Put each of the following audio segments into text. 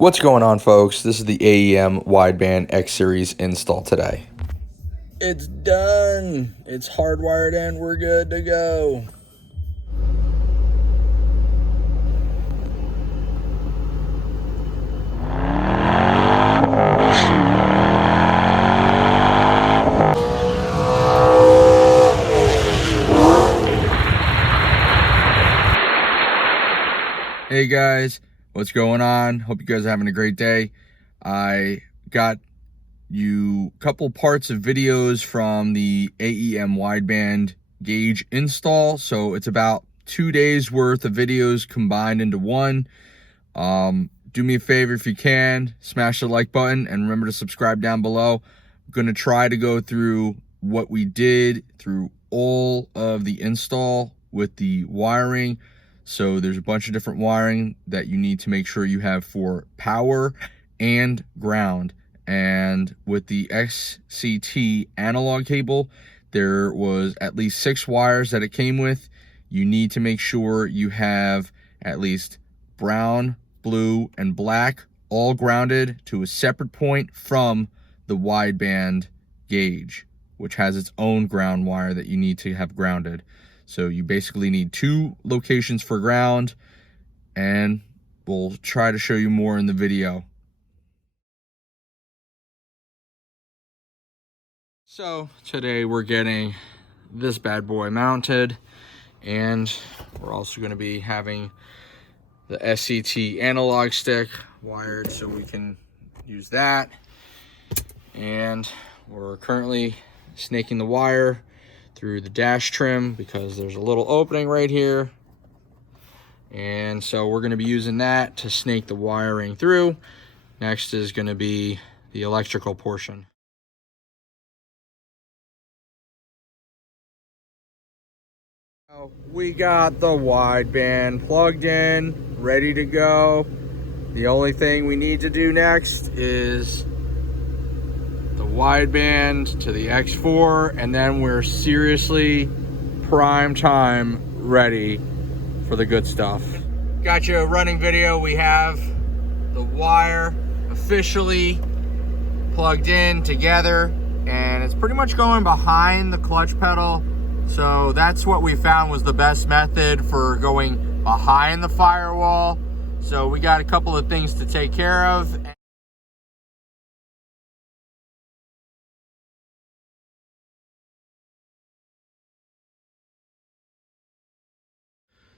What's going on, folks? This is the AEM Wideband X Series install today. It's done. It's hardwired and we're good to go. Hey guys, what's going on? Hope you guys are having a great day. I got you a couple parts of videos from the AEM Wideband gauge install. So it's about 2 days worth of videos combined into one. Do me a favor if you can, smash the like button and remember to subscribe down below. I'm going to try to go through what we did through all of the install with the wiring. So there's a bunch of different wiring that you need to make sure you have for power and ground. And with the XCT analog cable, there was at least 6 wires that it came with. You need to make sure you have at least brown, blue, and black all grounded to a separate point from the wideband gauge, which has its own ground wire that you need to have grounded. So you basically need 2 locations for ground, and we'll try to show you more in the video. So today we're getting this bad boy mounted, and we're also going to be having the SCT analog stick wired so we can use that. And we're currently snaking the wire through the dash trim because there's a little opening right here, and so we're going to be using that to snake the wiring through. Next is going to be the electrical portion. We got the wideband plugged in, ready to go. The only thing we need to do next is the wideband to the X4, and then we're seriously prime time ready for the good stuff. Got you a running video. We have the wire officially plugged in together, and it's pretty much going behind the clutch pedal. So that's what we found was the best method for going behind the firewall. So we got a couple of things to take care of.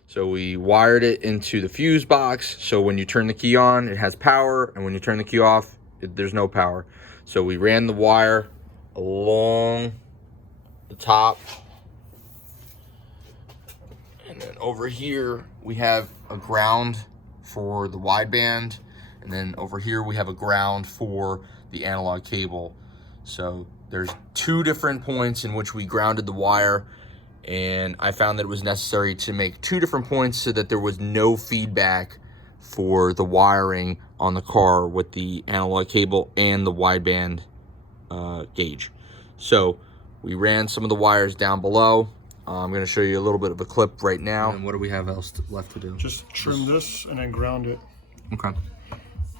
So we wired it into the fuse box, so when you turn the key on, it has power, and when you turn the key off, there's no power. So we ran the wire along the top, and then over here we have a ground for the wideband, and then over here we have a ground for the analog cable. So there's 2 different points in which we grounded the wire, and I found that it was necessary to make 2 different points so that there was no feedback for the wiring on the car with the analog cable and the wideband gauge. So we ran some of the wires down below. I'm going to show you a little bit of a clip right now. And what do we have else left to do? Just trim this and then ground it. Okay.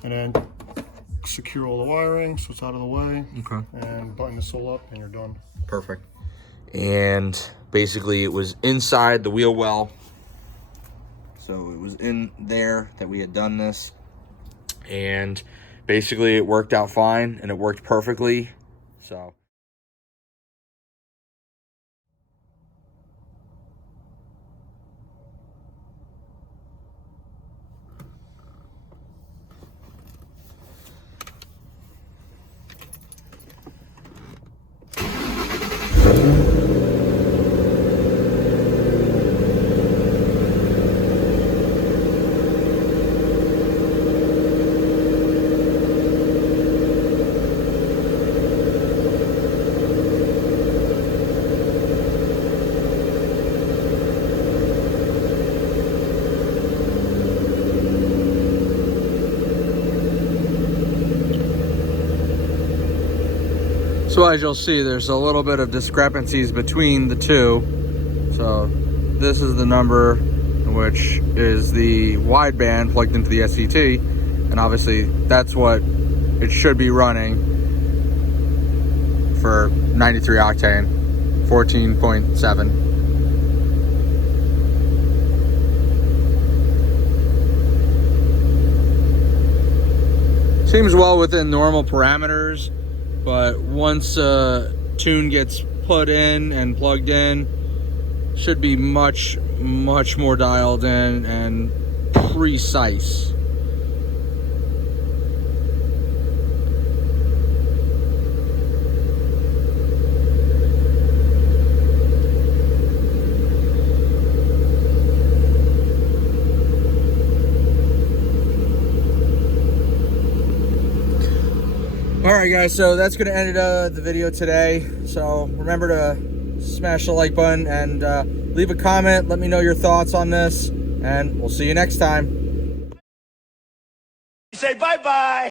And then secure all the wiring so it's out of the way. Okay. And button this all up and you're done. Perfect. And basically it was inside the wheel well. So it was in there that we had done this. And basically it worked out fine and it worked perfectly. So So as you'll see, there's a little bit of discrepancies between the two. So this is the number, which is the wideband plugged into the SCT, And obviously that's what it should be running for 93 octane, 14.7. Seems well within normal parameters, but once tune gets put in and plugged in, should be much more dialed in and precise. Alright guys, so that's going to end the video today. So remember to smash the like button and leave a comment. Let me know your thoughts on this, and we'll see you next time. Say bye-bye.